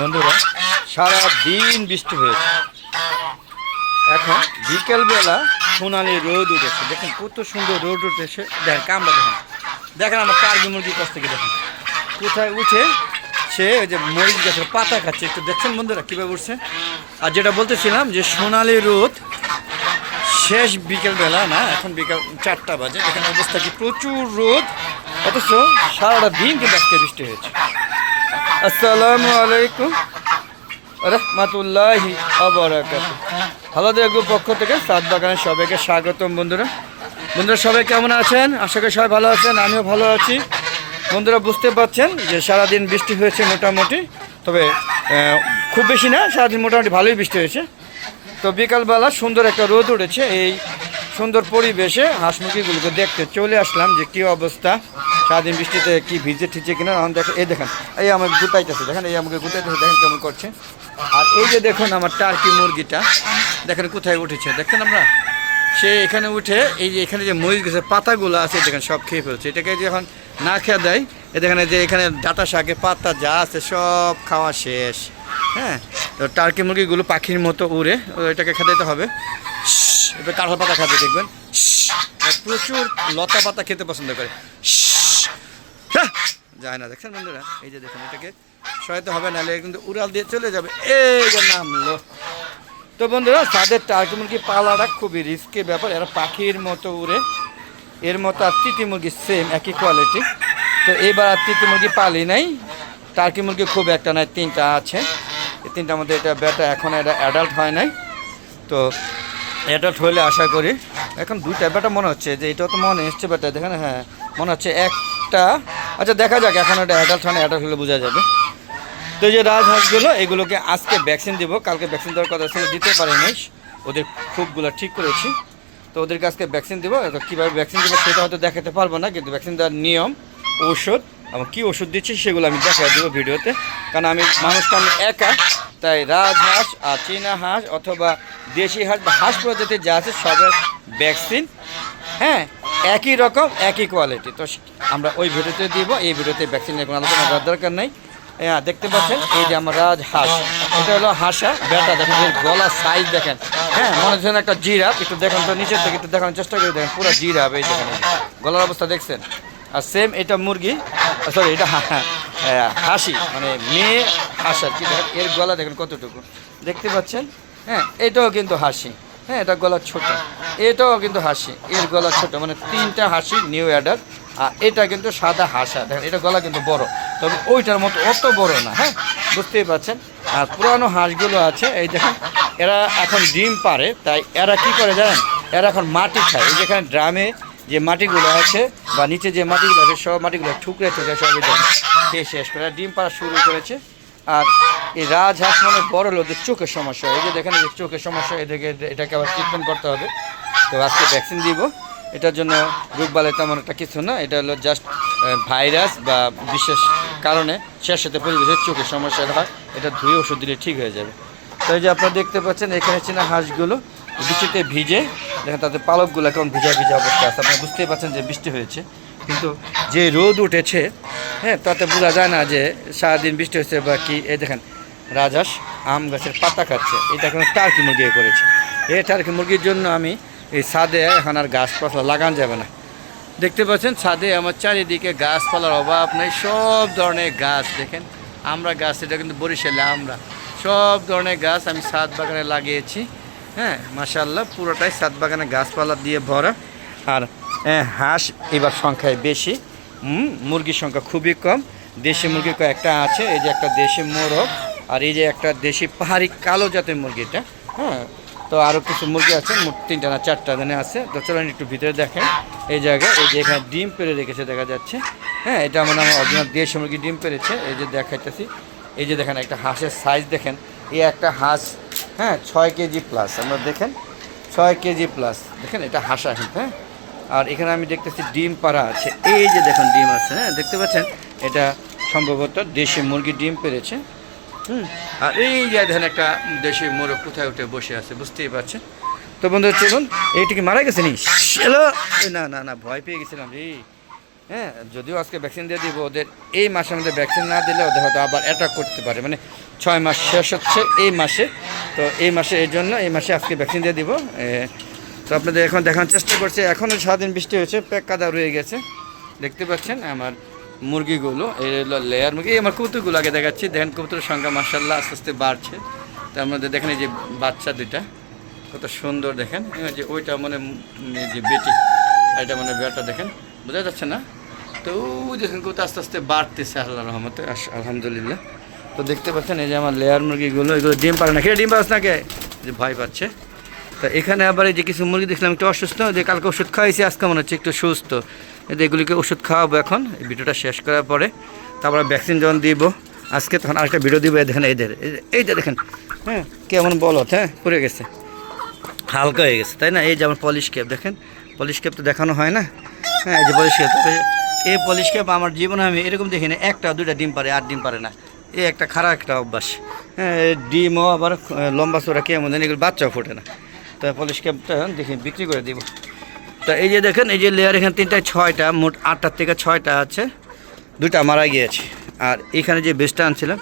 বন্ধুরা সারা দিন বৃষ্টি হয়েছে। এখন বিকেলবেলা সোনালি রোদ উঠেছে। দেখেন কত সুন্দর রোদ উঠেছে। দেখেন কামড়া দেখেন, দেখেন আমার টার্কি মুরগির কাছ থেকে দেখেন কোথায় উঠে সে ওই যে মরিচ গাছের পাতা খাচ্ছে। একটু দেখছেন বন্ধুরা কীভাবে উঠছে। আর যেটা বলতেছিলাম যে সোনালি রোদ শেষ বিকেলবেলা না, এখন বিকেল 4টা বাজে। দেখেন অবস্থা কি, প্রচুর রোদ, অথচ সারাটা দিন কিন্তু আজকে বৃষ্টি হয়েছে। আসসালামু আলাইকুম রহমতুল্লাহি আবরাকাতুহু। হালাদিয়া গ্রুপ পক্ষ থেকে সাত বাগানের সবাইকে স্বাগতম। বন্ধুরা সবাই কেমন আছেন? আশা করি সবাই ভালো আছেন, আমিও ভালো আছি। বন্ধুরা বুঝতে পারছেন যে সারাদিন বৃষ্টি হয়েছে মোটামুটি, তবে খুব বেশি না, সারাদিন মোটামুটি ভালোই বৃষ্টি হয়েছে। তো বিকালবেলা সুন্দর একটা রোদ উঠেছে। এই সুন্দর পরিবেশে হাঁস মুরগিগুলোকে দেখতে চলে আসলাম যে কী অবস্থা, সারাদিন বৃষ্টিতে কি ভিজে ঠিজে কিনা। এখন দেখেন, এই দেখেন এই আমাকে গুতাইতেছে, দেখেন এই আমাকে গুতাইতেছে, দেখেন কেমন করছে। আর এই যে দেখুন আমার টার্কি মুরগিটা দেখেন কোথায় উঠেছে, দেখছেন আমরা। সে এখানে উঠে এই যে এখানে যে মরিচ গাছের পাতাগুলো আছে দেখেন সব খেয়ে ফেলছে। এটাকে যখন না খেয়ে দেয়, এ দেখেন যে এখানে ডাঁটা শাকের পাতা যা আছে সব খাওয়া শেষ। হ্যাঁ, তো টার্কি মুরগিগুলো পাখির মতো উড়ে, এটাকে খেতে হবে। এবার কাঁঠাল পাতা খাবে দেখবেন, প্রচুর লতা পাতা খেতে পছন্দ করে। যায় না, দেখছেন বন্ধুরা। এই যে দেখুন এটাকে সহায়তা হবে, নাহলে কিন্তু উড়াল দিয়ে চলে যাবে। এই যে নামলো। তো বন্ধুরা তাদের টার্কি মুরগি পালাটা খুবই রিস্কি ব্যাপার। এরা পাখির মতো উড়ে, এর মতো আর তিতি মুরগি সেম একই কোয়ালিটি। তো এবার আর তিতি মুরগি পালি নাই, টার্কি মুরগি খুব একটা নাই, 3টা আছে। এই 3টার মধ্যে এটা বেটা, এখন এটা অ্যাডাল্ট হয় নাই। তো অ্যাডাল্ট হলে আশা করি, এখন 2টা বেটা মনে হচ্ছে, যে এটাও তো মনে এসছে বেটা, দেখেন হ্যাঁ মনে হচ্ছে একটা। আচ্ছা দেখা যাক, এখন এটা অ্যাডাল্ট হয় না, অ্যাডাল্ট হলে বোঝা যাবে। তো এই যে রাজহাঁসগুলো, এগুলোকে আজকে ভ্যাকসিন দিব, কালকে ভ্যাকসিন দেওয়ার কথা ছিল, দিতে পারিনি। ওদের খুবগুলো ঠিক করেছি, তো ওদেরকে আজকে ভ্যাকসিন দেবো। কীভাবে ভ্যাকসিন দেবো সেটা হয়তো দেখাতে পারবো না, কিন্তু ভ্যাকসিন দেওয়ার নিয়ম, ঔষধ এবং কী ওষুধ দিচ্ছি সেগুলো আমি দেখা দেবো ভিডিওতে। কারণ আমি মানুষটা আমি একা, তাই রাজহাঁস আর চীনা হাঁস অথবা দেশি হাঁস বা হাঁস প্রজাতির যা আছে সবের ভ্যাকসিন, হ্যাঁ একই রকম একই কোয়ালিটি। তো আমরা ওই ভিডিওতে দিব, এই ভিডিওতে ভ্যাকসিনের কোনো আলোচনা করার দরকার নেই। হ্যাঁ দেখতে পাচ্ছেন এই যে আমার রাজহাঁস, এটা হলো হাঁসা বেটা। দেখেন এর গলার সাইজ দেখেন, হ্যাঁ মনে হচ্ছে একটা জিরাফ। একটু দেখেন তো নিচের থেকে একটু দেখানোর চেষ্টা করে, দেখেন পুরো জিরাফ। এই দেখেন গলার অবস্থা দেখছেন। আর সেম এটা মুরগি, সরি এটা হাসি, মানে মেয়ে হাঁস আর কি। দেখেন এর গলা দেখেন কতটুকু, দেখতে পাচ্ছেন। হ্যাঁ এটাও কিন্তু হাসি, হ্যাঁ এটা গলা ছোট, এটাও কিন্তু হাসি, এর গলা ছোট, মানে 3টা হাসি নিউ অ্যাডার। আর এটা কিন্তু সাদা হাঁসা, দেখেন এটা গলা কিন্তু বড়, তবে ওইটার মতো অত বড় না। হ্যাঁ বুঝতেই পারছেন। আর পুরানো হাঁসগুলো আছে, এই দেখেন এরা এখন ডিম পারে, তাই এরা কি করে জানেন, এরা এখন মাটি খায়। এই যেখানে ড্রামে যে মাটিগুলো আছে বা নিচে যে মাটিগুলো আছে সব মাটিগুলো ঠুকরে ঠুকরে সব খেয়ে শেষ করে ডিম পাড়া শুরু করেছে। আর এই রাজহাঁস মানে বড় হলো ওদের চোখের সমস্যা, এই যে দেখেন যে চোখের সমস্যা, এদেরকে এটাকে আবার ট্রিটমেন্ট করতে হবে। তো আজকে ভ্যাকসিন দিব। এটার জন্য রোগবালাই তেমন একটা কিছু না, এটা হলো জাস্ট ভাইরাস বা বিশেষ কারণে সাথে পরিবেশের চোখের সমস্যা হয়, এটা ধুয়ে ওষুধ দিলে ঠিক হয়ে যাবে। তো এই যে আপনারা দেখতে পাচ্ছেন এখানে চীনা হাঁসগুলো বৃষ্টিতে ভিজে, দেখেন তাদের পালকগুলো এখন ভিজা ভিজা অবস্থা আছে। আপনারা বুঝতেই পারছেন যে বৃষ্টি হয়েছে, কিন্তু যে রোদ উঠেছে, হ্যাঁ তাতে বোঝা যায় না যে সারাদিন বৃষ্টি হয়েছে বা কি। এই দেখেন রাজহাঁস আম গাছের পাতা খাচ্ছে, এটা এখন টার্কি মুরগি করেছে। এই টার্কি মুরগির জন্য আমি এই ছাদে এখন আর গাছপালা লাগানো যাবে না। দেখতে পাচ্ছেন ছাদে আমার চারিদিকে গাছপালার অভাব নেই, সব ধরনের গাছ। দেখেন আমরা গাছ, এটা কিন্তু বরিশালে আমরা সব ধরনের গাছ আমি ছাদ বাগানে লাগিয়েছি। হ্যাঁ মাশাআল্লাহ পুরোটাই ছাদ বাগানে গাছপালা দিয়ে ভরা। আর হাঁস এবার সংখ্যায় বেশি, মুরগির সংখ্যা খুবই কম। দেশি মুরগি কয়েকটা আছে, এই যে একটা দেশি মোরগ, আর এই যে একটা দেশি পাহাড়ি কালো জাতের মুরগিটা। হ্যাঁ তো আরও কিছু মুরগি আছে, মোট 3টা না 4টা জানে আছে। তো চলেন একটু ভিতরে দেখেন। এই জায়গায় এই যে এখানে ডিম পেড়ে রেখেছে দেখা যাচ্ছে। হ্যাঁ এটা আমার অরিজিনাল দেশি মুরগি ডিম পেড়েছে, এই যে দেখাইতেছি। এই যে দেখেন একটা হাঁসের সাইজ দেখেন, এই একটা হাঁস, হ্যাঁ 6 কেজি প্লাস। আমরা দেখেন 6 কেজি প্লাস, দেখেন এটা হাঁসা হিট। হ্যাঁ আর এখানে আমি দেখতেছি ডিম পাড়া আছে, এই যে দেখুন ডিম আছে। হ্যাঁ দেখতে পাচ্ছেন এটা সম্ভবত দেশি মুরগি ডিম পেড়েছে। আর এই যে দেখেন একটা দেশি মোরগ কোথায় উঠে বসে আছে, বুঝতেই পারছেন। তো বন্ধু চলুন, এইটা কি মারা গেছে নি? না না না ভয় পেয়ে গেছিলাম রে। হ্যাঁ যদিও আজকে ভ্যাকসিন দিয়ে দিব, ওদের এই মাসের মধ্যে ভ্যাকসিন না দিলে ওদের হয়তো আবার অ্যাটাক করতে পারে, মানে 6 মাস শেষ হচ্ছে এই মাসে। তো এই মাসে এই জন্য এই মাসে আজকে ভ্যাকসিন দিয়ে দিব। তো আপনাদের এখন দেখানোর চেষ্টা করছি, এখনও সারাদিন বৃষ্টি হয়েছে, প্যাক কাদা রয়ে গেছে। দেখতে পাচ্ছেন আমার মুরগিগুলো, এই লেয়ার মুরগি, আমার কবুতরগুলো আগে দেখাচ্ছি। দেখেন কবুতরের সংখ্যা মাশাআল্লাহ আস্তে আস্তে বাড়ছে। তার মধ্যে দেখেন এই যে বাচ্চা দুইটা কত সুন্দর, দেখেন যে ওইটা মানে যে বেটি, এটা মানে বেটা, দেখেন বোঝা যাচ্ছে না? তো ওই দেখেন কত আস্তে আস্তে বাড়তেছে আল্লাহর রহমতে, আলহামদুলিল্লাহ। তো দেখতে পাচ্ছেন এই যে আমার লেয়ার মুরগিগুলো, এগুলো ডিম পারে না, খেয়ে ডিম পাস না কে, যে ভয় পাচ্ছে। তো এখানে আবার এই যে কিছু মুরগি দেখলাম একটু অসুস্থ, যে কালকে ওষুধ খাওয়াইছি, আজকে মনে হচ্ছে একটু সুস্থ। এগুলিকে ওষুধ খাওয়াবো এখন এই ভিডিওটা শেষ করার পরে। তারপরে ভ্যাকসিন যখন দিব আজকে, তখন আরেকটা ভিডিও দিব। দেখেন এইটা দেখেন, হ্যাঁ কেমন বলত, হ্যাঁ পড়ে গেছে, হালকা হয়ে গেছে, তাই না? এই যে আমার পলিশ ক্যাপ, দেখেন পলিশ ক্যাপ তো দেখানো হয় না, হ্যাঁ এই যে পলিশ ক্যাপ। এই পলিশ ক্যাপ আমার জীবনে আমি এরকম দেখি না, একটা দুইটা ডিম পারে, আর ডিম পারে না। এই একটা খারাপ একটা অভ্যাস, হ্যাঁ ডিমও আবার লম্বা চোরা কেমন জানি, এগুলো বাচ্চাও ফোটে না। তো পলিশ ক্যাপটা দেখি বিক্রি করে দিব। তা এই যে দেখেন এই যে লেয়ার, এখানে 3টায় 6টা, মোট 8টার থেকে 6টা আছে, 2টা মারা গিয়েছে। আর এখানে যে বেস্টটা আনছিলাম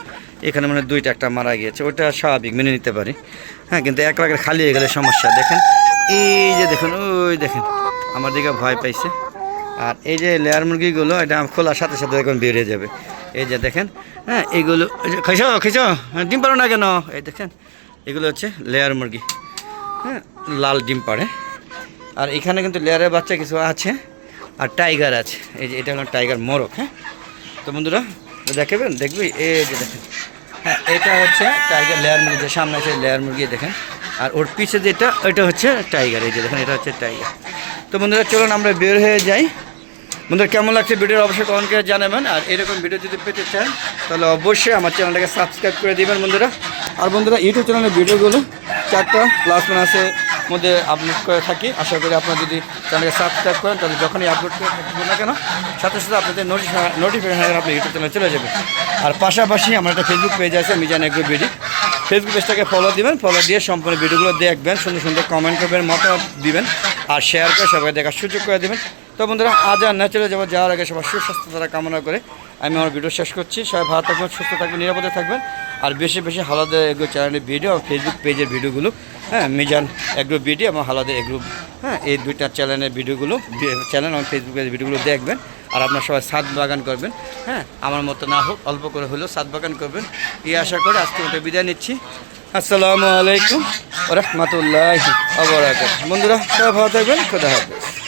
এখানে মানে 2টা, একটা মারা গিয়েছে, ওটা স্বাভাবিক মেনে নিতে পারি, হ্যাঁ। কিন্তু এক লাখের খালি হয়ে গেলে সমস্যা। দেখেন এই যে দেখুন, ওই দেখেন আমার দিকে ভয় পাইছে। আর এই যে লেয়ার মুরগিগুলো, এটা খোলার সাথে সাথে এখন বেরিয়ে যাবে। এই যে দেখেন, হ্যাঁ এইগুলো খেছো ডিম পারো না কেন, এই দেখেন এগুলো হচ্ছে লেয়ার মুরগি, হ্যাঁ লাল ডিম পাড়ে। আর এখানে কিন্তু লেয়ারের বাচ্চা কিছু আছে, আর টাইগার আছে। এই যে এটা হলো টাইগার মোরগ, হ্যাঁ। তো বন্ধুরা দেখবি এই যে দেখেন, হ্যাঁ এটা হচ্ছে টাইগার লেয়ার মুরগি, যে সামনে আছে লেয়ার মুরগি দেখেন। আর ওর পিছে যেটা ওইটা হচ্ছে টাইগার, এই যে দেখেন এটা হচ্ছে টাইগার। তো বন্ধুরা চলুন আমরা বের হয়ে যাই। বন্ধুরা কেমন লাগছে ভিডিওর অবশ্যই কমেন্ট করে জানাবেন। আর এরকম ভিডিও যদি পেতে চান তাহলে অবশ্যই আমার চ্যানেলটাকে সাবস্ক্রাইব করে দিবেন বন্ধুরা। আর বন্ধুরা ইউটিউব চ্যানেলের ভিডিওগুলো 4টা +1 মধ্যে আপলোড করে থাকি। আশা করি আপনারা যদি চ্যানেলকে সাবস্ক্রাইব করেন তাহলে যখনই আপলোড করে থাকবো না কেন, সাথে সাথে আপনাদের নোটিফিকেশন আপনার ইউটিউব চ্যানেলে চলে যাবে। আর পাশাপাশি আমার একটা ফেসবুক পেজ আছে, মিজান এগ্রো বিডি। ফেসবুক পেজটাকে ফলো দিবেন, ফলো দিয়ে সম্পূর্ণ ভিডিওগুলো দেখবেন, সুন্দর সুন্দর কমেন্ট করবেন, মতামত দিবেন, আর শেয়ার করে সবাই দেখার সুযোগ করে দেবেন। তো বন্ধুরা আজ আর না চলে যাবো, যাওয়ার আগে সবার সুস্বাস্থ্য দ্বারা কামনা করে আমি আমার ভিডিও শেষ করছি। সবাই ভালো থাকবেন, সুস্থ থাকবেন, নিরাপদে থাকবেন। আর বেশি বেশি হালাদা এগ্রো চ্যানেলের ভিডিও আর ফেসবুক পেজের ভিডিওগুলো, হ্যাঁ মিজান এগ্রো ভিডিও এবং হালাদা এগ্রো, হ্যাঁ এই 2টা চ্যানেলের ভিডিওগুলো, চ্যানেল এবং ফেসবুকের ভিডিওগুলো দেখবেন। আর আপনার সবাই ছাদ বাগান করবেন, হ্যাঁ আমার মতো না হোক, অল্প করে হলেও ছাদ বাগান করবেন, এই আশা করে আজকে মতো বিদায় নিচ্ছি। আসসালামু আলাইকুম ওয়া রাহমাতুল্লাহি ওয়া বারাকাতুহু। বন্ধুরা সবাই ভালো থাকবেন, খোদা হাফেজ।